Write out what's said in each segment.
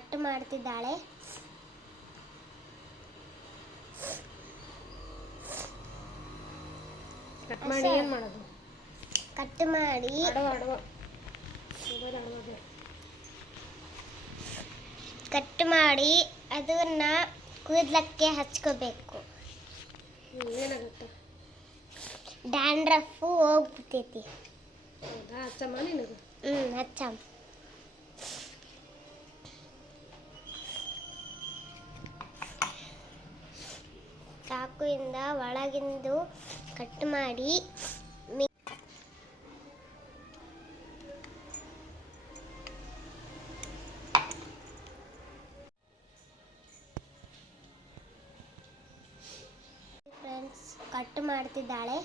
Cut ಮಾಡ್ತಿದ್ದಾಳೆ. Cut ಮಾಡಿ ಏನು ಮಾಡೋದು? ಕಟ್ ಮಾಡಿ. ಕಟ್ ಮಾಡಿ ಅದನ್ನ ಕೂದಲಕ್ಕೆ ಹಚ್ಕೋಬೇಕು. ಏನಾಗುತ್ತೆ? ಡ್ಯಾಂಡ್ರಫು ಹ್ಮ್ ಹೌದಾ? ಹಚ್ಚಮ್ಮ ಹ್ಞೂ ಚಾಕುಯಿಂದ ಒಳಗಿಂದು ಕಟ್ ಮಾಡಿ ಫ್ರೆಂಡ್ಸ್ ಕಟ್ ಮಾಡ್ತಿದ್ದಾಳೆ.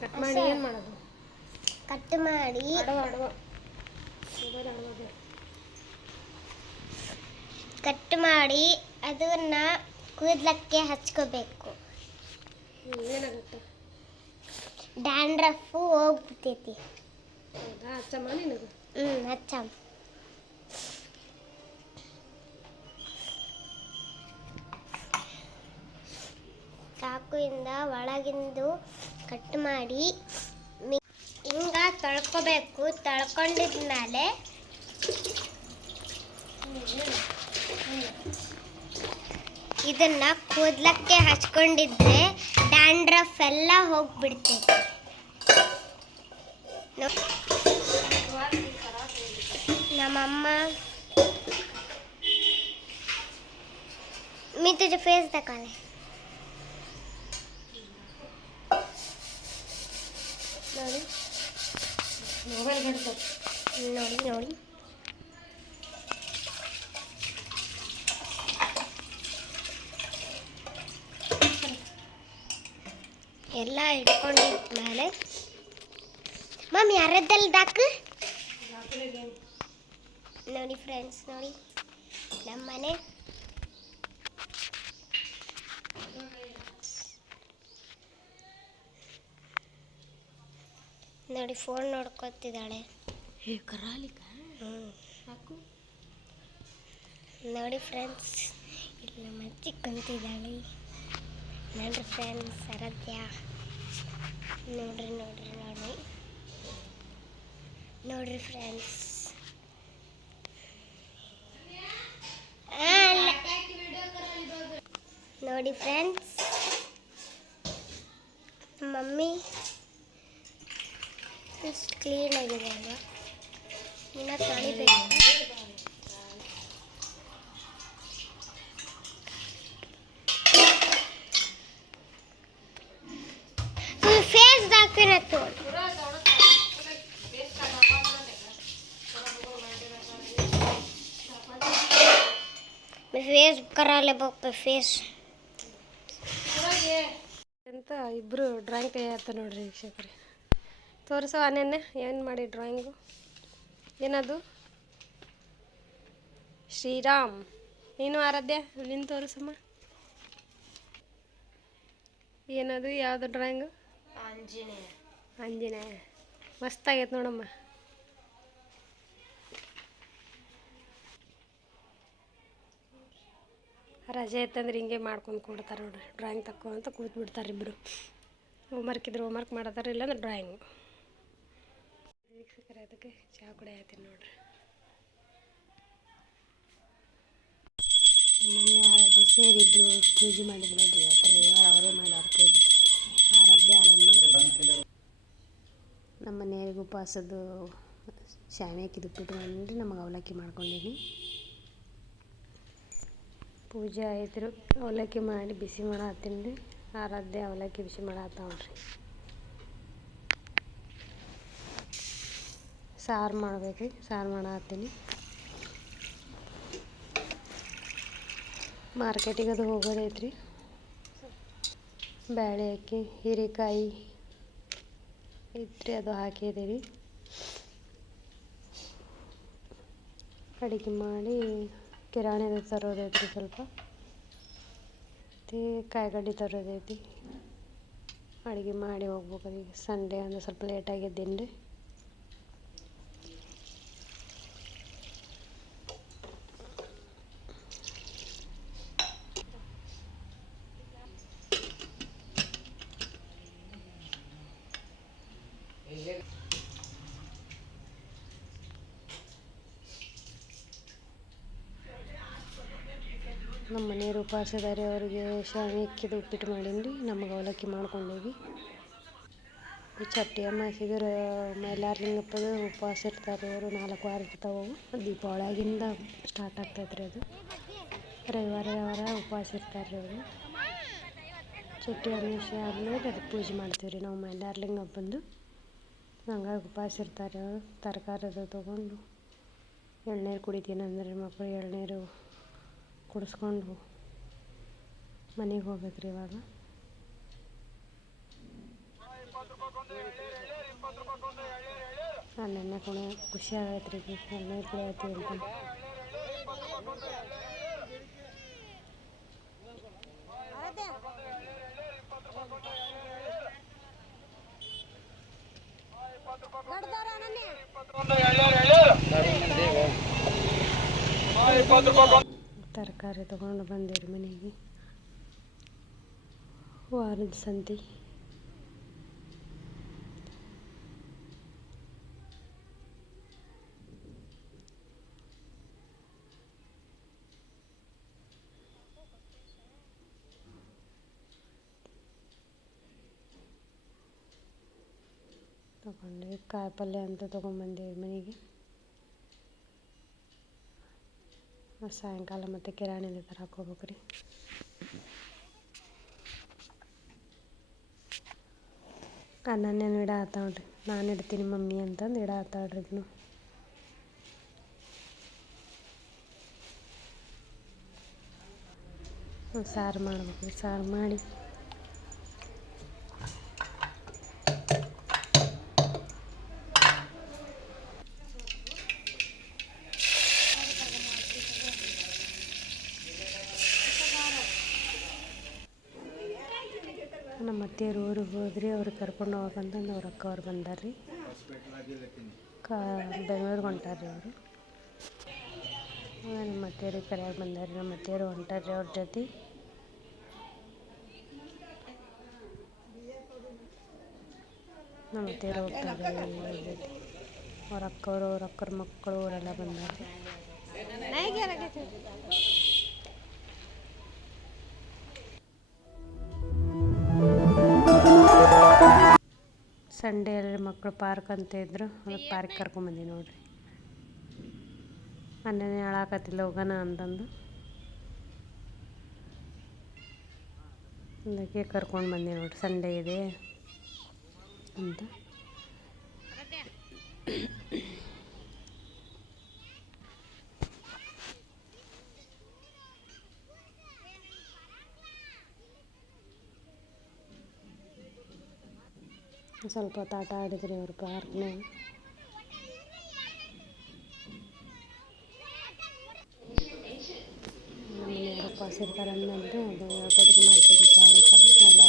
ಕಟ್ ಮಾಡಿ ಏನು ಮಾಡೋದು? ಕಟ್ ಮಾಡಿ ಕಟ್ ಮಾಡಿ ಅದನ್ನ ಕೂದಲಕ್ಕೆ ಹಚ್ಕೋಬೇಕು. ಏನಾಗುತ್ತೆ? ಡ್ಯಾಂಡ್ರಫು ಹೋಗ್ಬಿಡ್ತೈತಿ. ಹೌದಾ? ಹಚ್ಚಮ್ಮ ನಿನಗೆ? ಹ್ಞೂ ಹಚ್ಚ ಚಾಕುಯಿಂದ ಒಳಗಿಂದು ಕಟ್ ಮಾಡಿ ಹಿಂಗ ತೊಳ್ಕೊಬೇಕು. ತೊಳ್ಕೊಂಡಿದ್ಮೇಲೆ ಇದನ್ನ ಕೂದಲಕ್ಕೆ ಹಚ್ಕೊಂಡಿದ್ರೆ ಡ್ಯಾಂಡ್ರಫ್ ಎಲ್ಲ ಹೋಗ್ಬಿಡ್ತೈತಿ ನೋ- नमम्मा मी तुझे फेस दाखवले ನೋಡಿ ಮೊಬೈಲ್ ಹಿಡ್ಕೊ ನೋಡಿ ನೋಡಿ ಎಲ್ಲ ಇಟ್ಕೊಂಡಿದ್ಮೇಲೆ ಮಾಮ್ ಯಾರದ್ದಲ್ಲಿ ದಾಕು. ನೋಡಿ ಫ್ರೆಂಡ್ಸ್ ನೋಡಿ. ನಮ್ಮನೆ. ನೋಡಿ ಫೋನ್ ನೋಡ್ಕೊತಿದ್ದಾಳೆ. ನೋಡಿ ಫ್ರೆಂಡ್ಸ್ ಇಲ್ಲಿ ನಮ್ಮ ಅಜ್ಜಿ ಕುಂತಿದ್ದಾಳೆ. ನೋಡ್ರಿ ಫ್ರೆಂಡ್ಸ್ ಆರಾಧ್ಯ ನೋಡ್ರಿ ನೋಡ್ರಿ ನೋಡ್ರಿ ನೋಡ್ರಿ ಫ್ರೆಂಡ್ಸ್ ನೋಡಿ ಫ್ರೆಂಡ್ಸ್ ಮಮ್ಮಿ ಇಷ್ಟು ಕ್ಲೀನ್ ಆಗಿದೆ ಅಲ್ವಾ ಇನ್ನ ತೊಳಿಬೇಕು. ಕರಾಲೆ ಬೇಕು ಫೇಸ್ ಅಂತ ಇಬ್ಬರು ಡ್ರಾಯಿಂಗ್ ಕೈ ನೋಡ್ರಿ ವೀಕ್ಷಕರೇ. ತೋರಿಸೋ ಅನೇನೆ ಏನು ಮಾಡಿ ಡ್ರಾಯಿಂಗು ಏನದು? ಶ್ರೀರಾಮ್. ನೀನು ಆರಾಧ್ಯ ನಿನ್ನ ತೋರಿಸಮ್ಮ. ಏನದು ಯಾವುದು ಡ್ರಾಯಿಂಗು ಆಂಜನೇಯ. ಆಂಜನೇಯ. ಮಸ್ತಾಗೈತೆ ನೋಡಮ್ಮ. ರಜೆ ಇತ್ತಂದ್ರೆ ಹಿಂಗೆ ಮಾಡ್ಕೊಂಡು ಕೊಡ್ತಾರೆ ನೋಡ್ರಿ. ಡ್ರಾಯಿಂಗ್ ತಕ್ಕೋ ಅಂತ ಕೂತ್ ಬಿಡ್ತಾರೆ ಇಬ್ಬರು ಹೋಮ್ವರ್ಕ್ ಇದ್ರೆ ಹೋಮ್ವರ್ಕ್ ಮಾಡತ್ತಾರ ಇಲ್ಲಾಂದ್ರೆ ಡ್ರಾಯಿಂಗು ವೀಕ್ಷಕರೇ, ಅದಕ್ಕೆ ಚಹಾ ಕೂಡ ಆಯ್ತೀನಿ ನೋಡ್ರಿ. ಮೊನ್ನೆ ಆರಾಧ್ಯ ಸೇರಿ ಇಬ್ಬರು ಪೂಜೆ ಮಾಡಿದ್ರು ನೋಡ್ರಿ. ಇವತ್ತು ರವಿವಾರ ಅವರೇ ಮಾಡ್ಯಾರ ಪೂಜೆ. ಆರಾಧ್ಯ, ಅನನ್ಯ. ನಮ್ಮ ಮನೆಯವ್ರಿಗೆ ಉಪವಾಸದ್ದು ಶಾಮಿ ಹಾಕಿದ್ದು ಬಿಟ್ಟು ನಮಗೆ ಅವಲಕ್ಕಿ ಮಾಡ್ಕೊಂಡೀನಿ. ಪೂಜೆ ಆಯ್ತು ಅವಲಕ್ಕಿ ಮಾಡಿ ಬಿಸಿ ಮಾಡತ್ತೀನಿ. ರೀ ಆರಾಧ್ಯ ಅವಲಕ್ಕಿ ಬಿಸಿ ಮಾಡತ್ತಾವ್ರಿ ಸಾರು ಮಾಡ್ಬೇಕು ರೀ ಸಾರು ಮಾಡತ್ತೀನಿ. ಮಾರ್ಕೆಟಿಗೆ ಅದು ಹೋಗೋದೈತ್ರಿ. ಬ್ಯಾಳೆ ಹಾಕಿ ಹೀರೆಕಾಯಿ ಇದ್ರಿ ಅದು ಹಾಕಿದ್ದೀವಿ ಅಡುಗೆ ಮಾಡಿ ಕಿರಾಣಿದು ತರೋದೈತಿ ಸ್ವಲ್ಪ. ಮತ್ತು ಕಾಯಿಗಡ್ಡೆ ತರೋದೈತಿ. ಅಡುಗೆ ಮಾಡಿ ಹೋಗ್ಬೇಕು ಈಗ ಸಂಡೇ ಅಂದ್ರೆ ಸ್ವಲ್ಪ ಲೇಟಾಗಿ ಎದ್ದೀನಿ ರೀ ನಮ್ಮ ಮನೆಯವರು ಉಪವಾಸ ಇದ್ದಾರೆ ಅವರಿಗೆ ಶಾವಿಗೆ ಅಕ್ಕಿದು ಉಪ್ಪಿಟ್ಟು ಮಾಡೀನಿ ನಮಗೆ ಅವಲಕ್ಕಿ ಮಾಡ್ಕೊಂಡೋಗಿ ಈ ಚಟ್ಟಿ ಅಮಾಸಿದ್ರೆ ಮೈಲಾರಲಿಂಗಪ್ಪದ ಉಪವಾಸ ಇರ್ತಾರೆ ಅವರು ನಾಲ್ಕು ವಾರ ಇರ್ತಾವೆ ಅವು ದೀಪಾವಳಿಯಾಗಿಂದ ಸ್ಟಾರ್ಟ್ ಆಗ್ತೈತೆ ರೀ ಅದು. ರವಿವಾರ ರವಿವಾರ ಉಪವಾಸ ಇರ್ತಾರೆ ರೀ ಅವರು ಚಟ್ಟಿ ಅಮಾಸೆ ಆದಮೇಲೆ ಅದಕ್ಕೆ ಪೂಜೆ ಮಾಡ್ತೀವಿ ರೀ ನಾವು ಮೈಲಾರಲಿಂಗಪ್ಪಂದು. ಹಂಗಾಗಿ ಉಪವಾಸ ಇರ್ತಾರೆ ಅವರು ತರಕಾರಿ ಅದು ತೊಗೊಂಡು ಎಳ್ನೀರು ಕುಡಿತೀನಿ ಅಂದರೆ ಮಕ್ಕಳು ಎಳ್ನೀರು ಕುಡಿಸ್ಕೊಂಡು ಮನೆಗೆ ಹೋಗ್ಬೇಕು ರೀ ಇವಾಗ ಅಲ್ಲೆಲ್ಲ ಕೊನೆ ಖುಷಿ ಆಗೈತೆ ರೀ ಎಳ್ನೀರು ಕುಡಿಯತ್ತೀವಿ ಅಂತ. ತರಕಾರಿ ತೊಗೊಂಡು ಬಂದೇವ್ರಿ ಮನೆಗೆ. ವಾರದ ಸಂತಿ. ತಗೊಂಡು ಕಾಯಿ ಪಲ್ಯ ಅಂತ ತೊಗೊಂಬಂದೇವಿ ಮನೆಗೆ ಮತ್ತು ಸಾಯಂಕಾಲ ಮತ್ತು ಕಿರಾಣಿದ ತರಕ್ಕೆ ಹೋಗ್ಬೇಕು ರೀ ಅನನ್ಯನ ಇಡ ಆತಾವ್ರಿ ನಾನು ಇಡ್ತೀನಿ ಮಮ್ಮಿ ಅಂತಂದು ಇಡ ಆತಾಳ್ರಿ ಇದನ್ನು ಸಾರು ಮಾಡ್ಬೇಕು ಸಾರು ಮಾಡಿ. ಹೋದ್ರಿ ಅವ್ರಿಗೆ ಕರ್ಕೊಂಡು ಹೋಗಂತಂದು ಅವ್ರ ಅಕ್ಕ ಅವ್ರು ಬಂದಾರ ರೀ ಕಾ, ಬೆಂಗ್ಳೂರಿಗೆ ಹೊಂಟಾರ ರೀ ಅವರು ನಮ್ಮ ಅತ್ತೆಯವ್ರಿಗೆ ಕರೆಯಾಗಿ ಬಂದಾರ ನಮ್ಮ ಅತ್ತೆಯವರು ರೀ ಅವ್ರ ಜೊತೆ. ನಮ್ಮ ಅತ್ತೆಯವ್ರು ಹೋಗ್ತಾರೆ ಅವ್ರ ಜೊತೆ. ಅವ್ರ ಅಕ್ಕವರು, ಅವ್ರ ಅಕ್ಕರ ಮಕ್ಕಳು, ಅವರೆಲ್ಲ ಬಂದಾರ ಸಂಡೇ ಅಲ್ಲಿ ಮಕ್ಕಳು ಪಾರ್ಕ್ ಅಂತ ಇದ್ರು ಅದಕ್ಕೆ ಪಾರ್ಕ್ ಕರ್ಕೊಂಬಂದಿ ನೋಡ್ರಿ. ಮೊನ್ನೆ ಹೇಳಾಕತ್ತಿಲ್ಲ ಹೋಗೋಣ ಅಂತಂದು. ಅದಕ್ಕೆ ಕರ್ಕೊಂಡು ಬಂದೆ ನೋಡ್ರಿ ಸಂಡೇ ಇದೆ ಅಂತ. ಸ್ವಲ್ಪ ಹೊತ್ತು ಆಟ ಆಡಿದ್ರಿ ಅವ್ರು ಪಾರ್ಕ್ನಾಗ ನಮ್ಮ ಮನೆಯವ್ರು ಉಪವಾಸ ಇರ್ತಾರೆ ಅದು ಕೊಡುಗೆ ಮಾಡ್ತೀವಿ ಸಾಯಂಕಾಲ ಎಲ್ಲ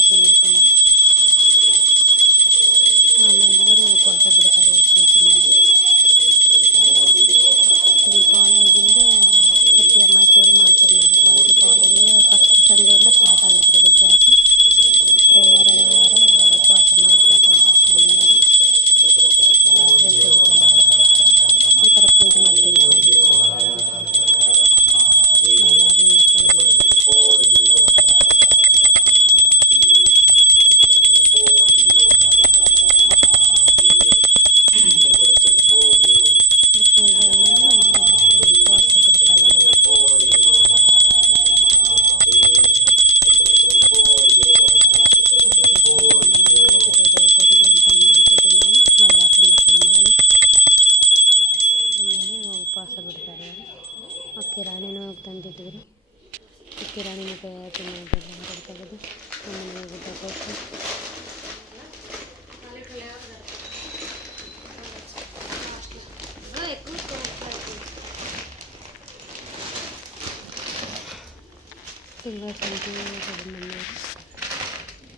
ತಿಂಗಳ ಸಂತೆ ತಗೊಂಡ್ಬಂದೇವ್ರಿ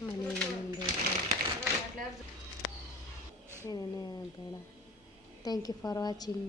ಮನೆಗೆ ಏನೇನು ಬೇಕು ಬೇಡ. Thank you for watching